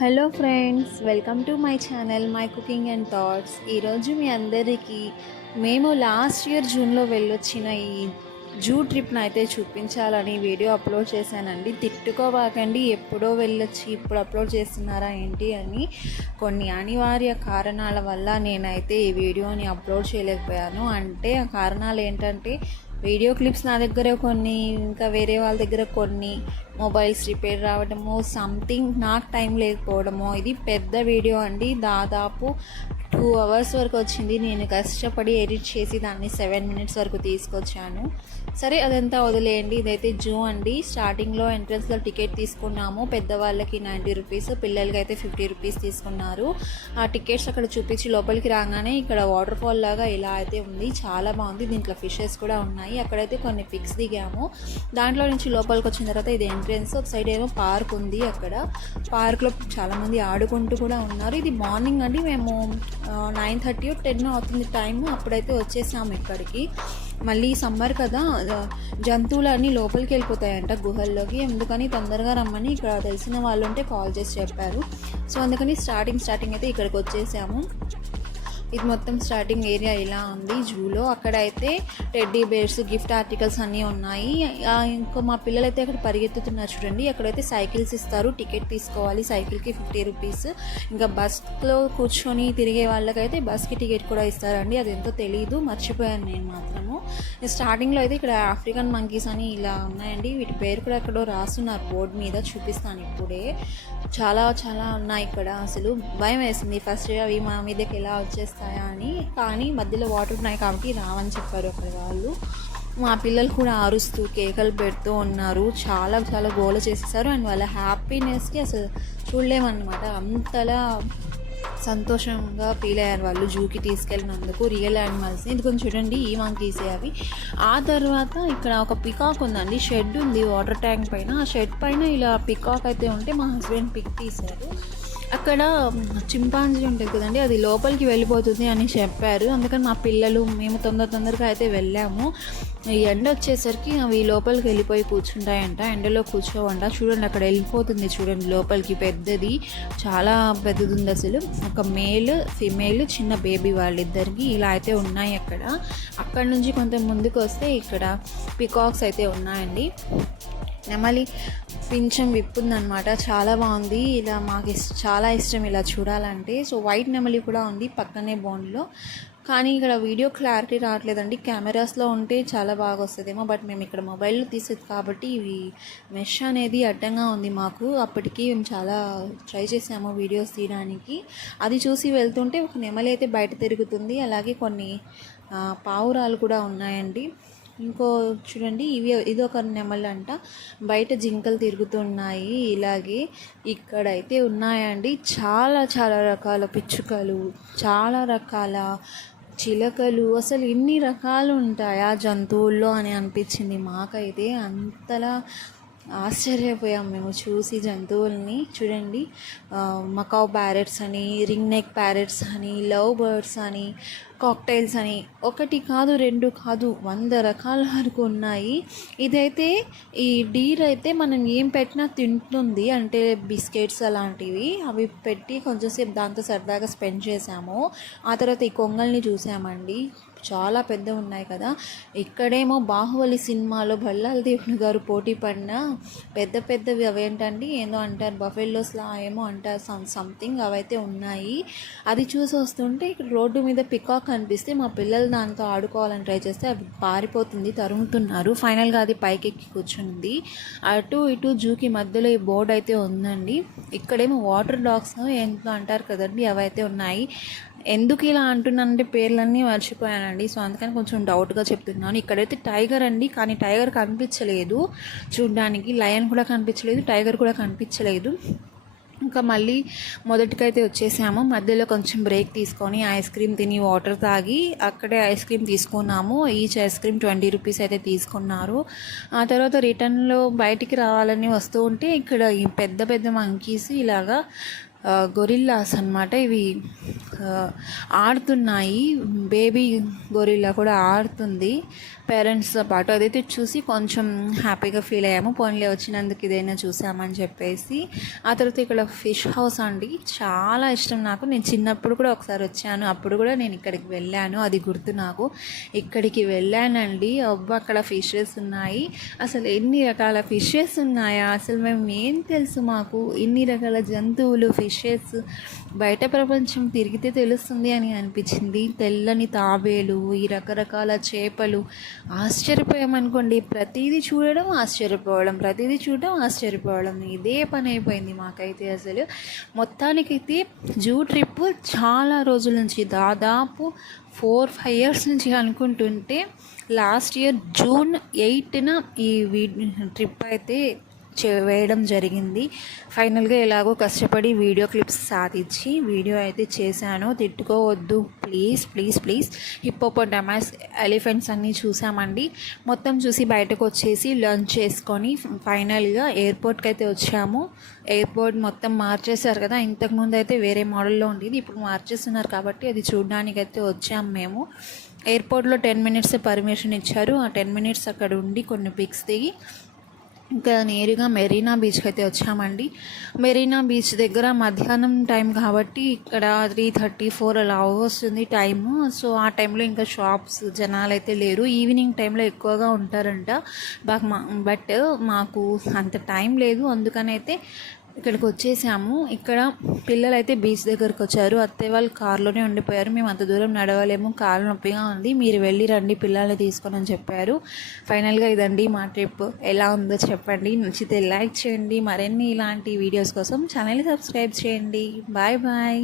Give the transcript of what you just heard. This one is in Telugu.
Hello friends, welcome to my channel my cooking and thoughts. ఈరోజు మీ అందరికీ మేము లాస్ట్ ఇయర్ జూన్లో వెళ్ళొచ్చిన ఈ జూ ట్రిప్ని అయితే చూపించాలని వీడియో అప్లోడ్ చేశానండి. తిట్టుకోవాకండి, ఎప్పుడో వెళ్ళొచ్చి ఇప్పుడు అప్లోడ్ చేస్తున్నారా ఏంటి అని. కొన్ని అనివార్య కారణాల వల్ల నేనైతే ఈ వీడియోని అప్లోడ్ చేయలేకపోయాను. అంటే ఆ కారణాలు ఏంటంటే వీడియో క్లిప్స్ నా దగ్గర కొన్ని, ఇంకా వేరే వాళ్ళ దగ్గర కొన్ని, మొబైల్స్ రిపేర్ రావడము, సంథింగ్ నాకు టైం లేకపోవడము. ఇది పెద్ద వీడియో అండి, దాదాపు 2 hours వరకు వచ్చింది. నేను కష్టపడి ఎడిట్ చేసి దాన్ని 7 minutes వరకు తీసుకొచ్చాను. సరే, అదంతా వదిలేయండి. ఇదైతే జూ అండి. స్టార్టింగ్లో ఎంట్రన్స్లో టికెట్ తీసుకున్నాము. పెద్దవాళ్ళకి 90 రూపీస్, పిల్లలకి అయితే 50 రూపీస్ తీసుకున్నారు. ఆ టికెట్స్ అక్కడ చూపించి లోపలికి రాగానే ఇక్కడ వాటర్ ఫాల్ లాగా ఇలా అయితే ఉంది. చాలా బాగుంది. దీంట్లో ఫిషెస్ కూడా ఉన్నాయి. అక్కడైతే కొన్ని పిక్స్ దిగాము. దాంట్లో నుంచి లోపలికి వచ్చిన తర్వాత ఇది ఎంట్రన్స్. ఒక సైడ్ ఏమో పార్క్ ఉంది. అక్కడ పార్క్లో చాలామంది ఆడుకుంటూ కూడా ఉన్నారు. ఇది మార్నింగ్ అండి. మేము 9:30 or 10 అవుతుంది టైము. అప్పుడైతే వచ్చేసాము ఇక్కడికి. మళ్ళీ సమ్మర్ కదా, జంతువులు అన్నీ లోపలికి వెళ్ళిపోతాయంట గుహల్లోకి. అందుకని తొందరగా రమ్మని ఇక్కడ తెలిసిన వాళ్ళు ఉంటే కాల్ చేసి చెప్పారు. సో అందుకని స్టార్టింగ్ అయితే ఇక్కడికి వచ్చేసాము. ఇది మొత్తం స్టార్టింగ్ ఏరియా ఇలా ఉంది జూలో. అక్కడైతే టెడ్డీ బేర్స్, గిఫ్ట్ ఆర్టికల్స్ అన్నీ ఉన్నాయి. ఇంకో మా పిల్లలైతే అక్కడ పరిగెత్తుతున్నారు చూడండి. అక్కడైతే సైకిల్స్ ఇస్తారు, టికెట్ తీసుకోవాలి. సైకిల్కి 50 రూపీస్. ఇంకా బస్లో కూర్చొని తిరిగే వాళ్ళకైతే బస్కి టికెట్ కూడా ఇస్తారండి. అది ఎంతో తెలీదు, మర్చిపోయాను నేను మాత్రము. స్టార్టింగ్లో అయితే ఇక్కడ ఆఫ్రికన్ మంకీస్ అని ఇలా ఉన్నాయండి. వీటి పేరు కూడా ఎక్కడో రాస్తున్నారు బోర్డు మీద, చూపిస్తాను ఇప్పుడే. చాలా చాలా ఉన్నాయి ఇక్కడ. అసలు భయం వేసింది ఫస్ట్ అవి మా మీదకి ఎలా వచ్చేస్తాయా అని. కానీ మధ్యలో వాటర్ ఉన్నాయి కాబట్టి రావని చెప్పారు అక్కడ వాళ్ళు. మా పిల్లలు కూడా అరుస్తూ కేకలు పెడుతూ ఉన్నారు. చాలా చాలా గోల చేసేసారు. అండ్ వాళ్ళ హ్యాపీనెస్కి అసలు చూడలేమన్నమాట. అంతలా సంతోషంగా ఫీల్ అయ్యారు వాళ్ళు జూకి తీసుకెళ్ళినందుకు. రియల్ యానిమల్స్ని ఇది కొంచెం చూడండి, ఈ మంకీసే అవి. ఆ తర్వాత ఇక్కడ ఒక పికాక్ ఉందండి. షెడ్ ఉంది వాటర్ ట్యాంక్ పైన. ఆ షెడ్ పైన ఇలా పికాక్ అయితే ఉంటే మా హస్బెండ్ పిక్ తీశారు. అక్కడ చింపాంజీ ఉంటుంది కదండి, అది లోపలికి వెళ్ళిపోతుంది అని చెప్పారు. అందుకని మా పిల్లలు మేము తొందరగా అయితే వెళ్ళాము. ఈ ఎండ వచ్చేసరికి అవి లోపలికి వెళ్ళిపోయి కూర్చుంటాయంట. ఎండలో కూర్చోవంట. చూడండి అక్కడ వెళ్ళిపోతుంది చూడండి లోపలికి. పెద్దది, చాలా పెద్దది ఉంది అసలు. ఒక మేల్, ఫిమేల్, చిన్న బేబీ వాళ్ళిద్దరికి ఇలా అయితే ఉన్నాయి అక్కడ. అక్కడ నుంచి కొంత ముందుకు వస్తే ఇక్కడ పికాక్స్ అయితే ఉన్నాయండి. నెమలి పింఛం విప్పుందనమాట. చాలా బాగుంది. ఇలా మాకు చాలా ఇష్టం ఇలా చూడాలంటే. సో వైట్ నెమలి కూడా ఉంది పక్కనే బోన్లో. కానీ ఇక్కడ వీడియో క్లారిటీ రావట్లేదండి. కెమెరాస్లో ఉంటే చాలా బాగా వస్తుందేమో, బట్ మేము ఇక్కడ మొబైల్లో తీసేది కాబట్టి ఇవి మెష్ అనేది అడ్డంగా ఉంది మాకు. అప్పటికి మేము చాలా ట్రై చేసాము వీడియోస్ తీయడానికి. అది చూసి వెళ్తుంటే ఒక నెమలి అయితే బయట తిరుగుతుంది. అలాగే కొన్ని పావురాలు కూడా ఉన్నాయండి. ఇంకో చూడండి, ఇది ఒక నెమలి అంట. బయట జింకలు తిరుగుతున్నాయి. ఇలాగే ఇక్కడైతే ఉన్నాయండి చాలా చాలా రకాల పిచ్చుకలు, చాలా రకాల చిలకలు. అసలు ఇన్ని రకాలు ఉంటాయా జంతువుల్లో అని అనిపించింది మాకైతే. అంతలా ఆశ్చర్యపోయాం మేము చూసి జంతువుల్ని. చూడండి, మకావ్ ప్యారెట్స్ అని, రింగ్ నెక్ ప్యారెట్స్ అని, లవ్ బర్డ్స్ అని, కాక్టైల్స్ అని, ఒకటి కాదు రెండు కాదు 100 రకాల వరకు ఉన్నాయి. ఇదైతే ఈ డీర్ అయితే మనం ఏం పెట్టినా తింటుంది. అంటే బిస్కెట్స్ అలాంటివి అవి పెట్టి కొంచెంసేపు దాంతో సరదాగా స్పెండ్ చేసాము. ఆ తర్వాత ఈ కొంగల్ని చూసామండి. చాలా పెద్దవి ఉన్నాయి కదా. ఇక్కడేమో బాహుబలి సినిమాలో భల్లాల దేవుని గారు పోటీ పడిన పెద్దవి అవేంటండి, ఏందో అంటారు, బఫెల్లోస్లా ఏమో అంటారు, సంథింగ్ అవైతే ఉన్నాయి. అది చూసి వస్తుంటే ఇక్కడ రోడ్డు మీద పికాక్ కనిపిస్తే మా పిల్లలు దాంతో ఆడుకోవాలని ట్రై చేస్తే అవి పారిపోతుంది, తరుముతున్నారు. ఫైనల్గా అది పైకెక్కి కూర్చుంది. అటు ఇటు జూకి మధ్యలో ఈ బోర్డు అయితే ఉందండి. ఇక్కడేమో వాటర్ డాగ్స్ ఎంతో అంటారు కదండి, అవైతే ఉన్నాయి. ఎందుకు ఇలా అంటున్నానంటే పేర్లన్నీ మర్చిపోయానండి. సో అందుకని కొంచెం డౌట్గా చెప్తున్నాను. ఇక్కడైతే టైగర్ అండి, కానీ టైగర్ కనిపించలేదు చూడ్డానికి. లయన్ కూడా కనిపించలేదు, టైగర్ కూడా కనిపించలేదు. ఇంకా మళ్ళీ మొదటికైతే వచ్చేసాము. మధ్యలో కొంచెం బ్రేక్ తీసుకొని ఐస్ క్రీమ్ తిని వాటర్ తాగి అక్కడే ఐస్ క్రీమ్ తీసుకున్నాము. ఈచ్ ఐస్ క్రీమ్ 20 రూపీస్ అయితే తీసుకున్నారు. ఆ తర్వాత రిటర్న్లో బయటికి రావాలని వస్తూ ఉంటే ఇక్కడ ఈ పెద్ద మంకీస్ ఇలాగా గొరిల్లాస్ అన్నమాట. ఇవి ఆడుతున్నాయి. బేబీ గొరిల్లా కూడా ఆడుతుంది. పేరెంట్స్తో పాటు అదైతే చూసి కొంచెం హ్యాపీగా ఫీల్ అయ్యాము. పోన్లే వచ్చినందుకు ఇదైనా చూసామని చెప్పేసి. ఆ తర్వాత ఇక్కడ ఫిష్ హౌస్ అండి, చాలా ఇష్టం నాకు. నేను చిన్నప్పుడు కూడా ఒకసారి వచ్చాను, అప్పుడు కూడా నేను ఇక్కడికి వెళ్ళాను, అది గుర్తు నాకు. ఇక్కడికి వెళ్ళానండి, అబ్బా అక్కడ ఫిషెస్ ఉన్నాయి. అసలు ఎన్ని రకాల ఫిషెస్ ఉన్నాయా, అసలు మేము ఏం తెలుసు మాకు ఇన్ని రకాల జంతువులు, ఫిషెస్ బయట ప్రపంచం తిరిగితే తెలుస్తుంది అని అనిపించింది. తెల్లని తాబేలు, ఈ రకరకాల చేపలు, ఆశ్చర్యపోయామనుకోండి. ప్రతిదీ చూడడం ఆశ్చర్యపోవడం, ప్రతిదీ చూడడం ఆశ్చర్యపోవడం, ఇదే పని అయిపోయింది మాకైతే. అసలు మొత్తానికైతే జూ ట్రిప్ చాలా రోజుల నుంచి, దాదాపు 4-5 years నుంచి అనుకుంటుంటే లాస్ట్ ఇయర్ June 8న ఈ ట్రిప్ అయితే వేయడం జరిగింది. ఫైనల్గా ఎలాగో కష్టపడి వీడియో క్లిప్స్ సాధించి వీడియో అయితే చేశాను. తిట్టుకోవద్దు please please please. Hippopotamus, elephants అన్నీ చూసామండి. మొత్తం చూసి బయటకు వచ్చేసి లంచ్ చేసుకొని ఫైనల్గా ఎయిర్పోర్ట్కి అయితే వచ్చాము. ఎయిర్పోర్ట్ మొత్తం మార్చేశారు కదా, ఇంతకుముందు అయితే వేరే మోడల్లో ఉండేది, ఇప్పుడు మార్చేస్తున్నారు కాబట్టి అది చూడడానికైతే వచ్చాము మేము. ఎయిర్పోర్ట్లో 10 minutes పర్మిషన్ ఇచ్చారు. ఆ 10 minutes అక్కడ ఉండి కొన్ని పిక్స్ దిగి ఇంకా నేరుగా మెరీనా బీచ్కి అయితే వచ్చామండి. మెరీనా బీచ్ దగ్గర మధ్యాహ్నం టైం కాబట్టి ఇక్కడ 3:34 అలా వస్తుంది టైము. సో ఆ టైంలో ఇంకా షాప్స్ జనాలు అయితే లేరు. ఈవినింగ్ టైంలో ఎక్కువగా ఉంటారంట. బట్ మాకు అంత టైం లేదు, అందుకనైతే ఇక్కడికి వచ్చేసాము. ఇక్కడ పిల్లలు అయితే బీచ్ దగ్గరకు వచ్చారు. అత్తయ్య వాళ్ళు కార్లోనే ఉండిపోయారు. మేము అంత దూరం నడవలేము, కాలు నొప్పిగా ఉంది, మీరు వెళ్ళి రండి పిల్లల్ని తీసుకొని అని చెప్పారు. ఫైనల్గా ఇదండి మా ట్రిప్. ఎలా ఉందో చెప్పండి, నచ్చితే లైక్ చేయండి. మరిన్ని ఇలాంటి వీడియోస్ కోసం ఛానల్ని సబ్స్క్రైబ్ చేయండి. Bye bye.